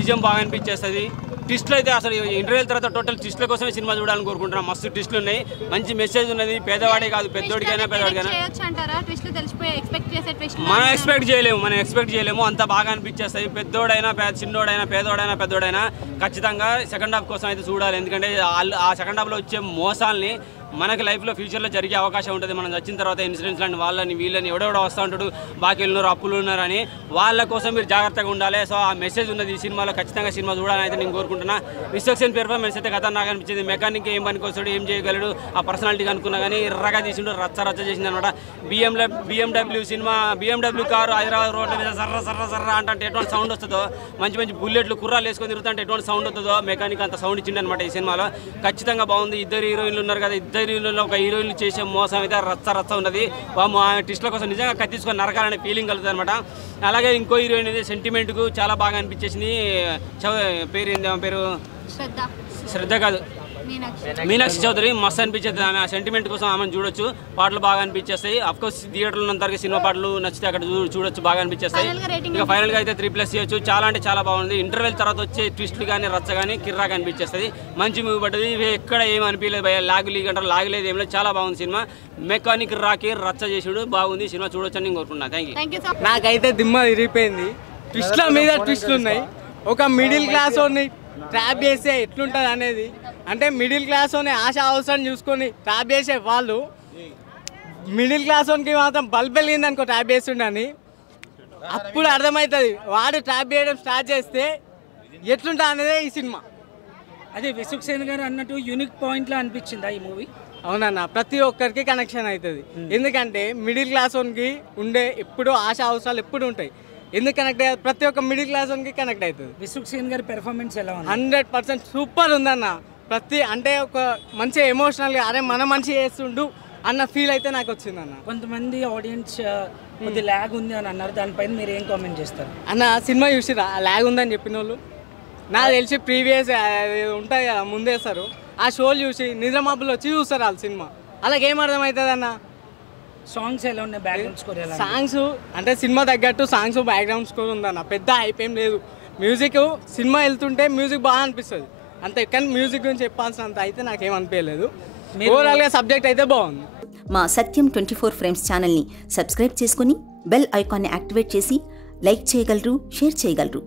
నిజం బాగా అనిపించేస్తుంది. ట్విస్ట్లు అయితే అసలు ఇంటర్వ్యూల తర్వాత టోటల్ ట్విస్ట్ల కోసమే సినిమా చూడాలని కోరుకుంటున్నాం. మస్తు ట్విస్ట్లు ఉన్నాయి, మంచి మెసేజ్ ఉన్నది. పేదవాడే కాదు పెద్దోడికైనా పేదవాడికైనా మనం ఎక్స్పెక్ట్ చేయలేము. అంత బాగా అనిపించేస్తాయి. పెద్దోడైనా చిన్నోడైనా పేదోడైనా ఖచ్చితంగా సెకండ్ హాఫ్ కోసం అయితే చూడాలి. ఎందుకంటే ఆ సెకండ్ హాఫ్లో వచ్చే మోసాలని మనకి లైఫ్లో ఫ్యూచర్లో జరిగే అవకాశం ఉంటుంది. మనం వచ్చిన తర్వాత ఇన్సూరెన్స్ లాంటి వాళ్ళని వీళ్ళని ఎవడెవడో వస్తూ ఉంటాడు, బాకీలు ఉన్నారు, అప్పులు ఉన్నారని. వాళ్ళ కోసం మీరు జాగ్రత్తగా ఉండాలి. సో ఆ మెసేజ్ ఉన్నది ఈ సినిమాలో. ఖచ్చితంగా సినిమా చూడాలని అయితే నేను కోరుకుంటున్నా. విశ్వక్సేన్ పెర్ఫార్మెన్స్ అయితే కథ నాకు అనిపించింది. మెకానిక్ ఏం పనికి వస్తాడు, ఏం చేయగలడు, ఆ పర్సనాలిటీ అనుకున్నా కానీ ఎర్రగా తీసిండు, రచ్చ చేసింది అనమాట. BMW cinema, BMW car Hyderabad రోడ్ల మీద సర్ర అంటే ఎటువంటి సౌండ్ వస్తుందో, మంచి బుల్లెట్లు కుర్రాలు వేసుకొని తిరుగుతుంటే ఎటువంటి సౌండ్ వస్తుందో మెకానిక్ అంత సౌండ్ ఇచ్చిండు అనమాట ఈ సినిమాలో. ఖచ్చితంగా బాగుంది. ఇద్దరు హీరోయిన్లు ఉన్నారు కదా, ఇద్దరు హీరోయిన్లో ఒక హీరోయిన్లు చేసే మోసం అయితే రచ్చ ఉన్నది. ట్విస్ట్ల కోసం నిజంగా కత్తిసుకొని నరకాలనే ఫీలింగ్ కలుగుతుంది అనమాట. అలాగే ఇంకో హీరోయిన్ అయితే సెంటిమెంట్కు చాలా బాగా అనిపించేసింది. పేరు శ్రద్ధ కాదు, మీనాక్షి చౌదరి. మస్తు అనిపించేది. ఆమె ఆ సెంటిమెంట్ కోసం ఆమెను చూడొచ్చు. పాటలు బాగా అనిపించేస్తాయి. అఫ్కోర్స్ థియేటర్లో ఉన్నంతవరకు సినిమా పాటలు నచ్చితే అక్కడ చూడొచ్చు, బాగా అనిపించేస్తాయి. ఇక ఫైనల్గా అయితే 3+ చేయొచ్చు. చాలా అంటే చాలా బాగుంది. ఇంటర్వెల్ తర్వాత వచ్చే ట్విస్ట్లు కానీ రచ్చ కానీ కిర్రాగా అనిపించేస్తుంది. మంచి మూవీ పడ్డది. ఎక్కడ ఏమి అనిపించలేదు, లాగలేదు ఏం లేదు. చాలా బాగుంది సినిమా. మెకానిక్ రాకి రచ్చ చేసాడు, బాగుంది సినిమా. చూడొచ్చు అని కోరుకున్నా. Thank you. నాకైతే దిమ్మ తిరిగిపోయింది. ట్విస్ట్ల మీద ట్విస్ట్లు ఉన్నాయి. ఒక మిడిల్ క్లాస్ ట్రాప్ చేస్తే ఎట్లుంటుంది అనేది, అంటే మిడిల్ క్లాస్ ఆశ అవసరం చూసుకొని ట్రాప్ చేసే వాళ్ళు మిడిల్ క్లాస్ మాత్రం బల్బ్ వెలిగింది అనుకో ట్రాప్ చేస్తుండని, అప్పుడు అర్థమవుతుంది వాడు ట్రాప్ చేయడం స్టార్ట్ చేస్తే ఎట్లుంటుంది అనేది ఈ సినిమా. అదే విశ్వక్సేన్ గారు అన్నట్టు యూనిక్ పాయింట్లో అనిపించిందా ఈ మూవీ? అవునన్న, ప్రతి ఒక్కరికి కనెక్షన్ అవుతుంది. ఎందుకంటే మిడిల్ క్లాస్ ఉండే ఎప్పుడు ఆశ అవసరాలు ఎప్పుడు ఉంటాయి. ఎందుకు కనెక్ట్ అయ్యారు? ప్రతి ఒక్క మిడిల్ క్లాస్ కనెక్ట్ అవుతుంది. విశ్వక్సేన్ గారి పెర్ఫార్మెన్స్ ఎలా ఉంది? 100% సూపర్ ఉందన్న. అంటే ఒక మంచి ఎమోషనల్గా అరే మన మనిషి చేస్తుండు అన్న ఫీల్ అయితే నాకు వచ్చిందన్న. కొంతమంది ఆడియన్స్ కొద్ది ల్యాగ్ ఉంది అని అన్నారు, దానిపైన మీరు ఏం కామెంట్ చేస్తారు అన్న? సినిమా చూసిరా ల్యాగ్ ఉందని చెప్పిన వాళ్ళు? నాకు తెలిసి ప్రీవియస్ ఉంటాయి కదా ముందేస్తారు, ఆ షోలు చూసి నిజామాబాద్లో వచ్చి చూస్తారు వాళ్ళు సినిమా. అలాగేం అర్థమవుతుంది అన్న? సాంగ్స్ ఎలా ఉన్నాయి? బ్యాక్గ్రౌండ్ స్కోర్ ఎలా? సాంగ్స్ అంటే సినిమా తగ్గట్టు సాంగ్స్ బ్యాక్గ్రౌండ్ స్కోర్ ఉందన్న. పెద్ద హైప్ ఏం లేదు. మ్యూజిక్ సినిమా వెళ్తుంటే మ్యూజిక్ బాగా అనిపిస్తుంది అంతే. కానీ మ్యూజిక్ గురించి చెప్పాల్సినంత అయితే నాకేం అనిపించలేదు. ఓవరాల్గా సబ్జెక్ట్ అయితే బాగుంది. మా సత్యం 24 ఫ్రేమ్స్ ఛానల్ని సబ్స్క్రైబ్ చేసుకుని బెల్ ఐకాన్ని యాక్టివేట్ చేసి లైక్ చేయగలరు, షేర్ చేయగలరు.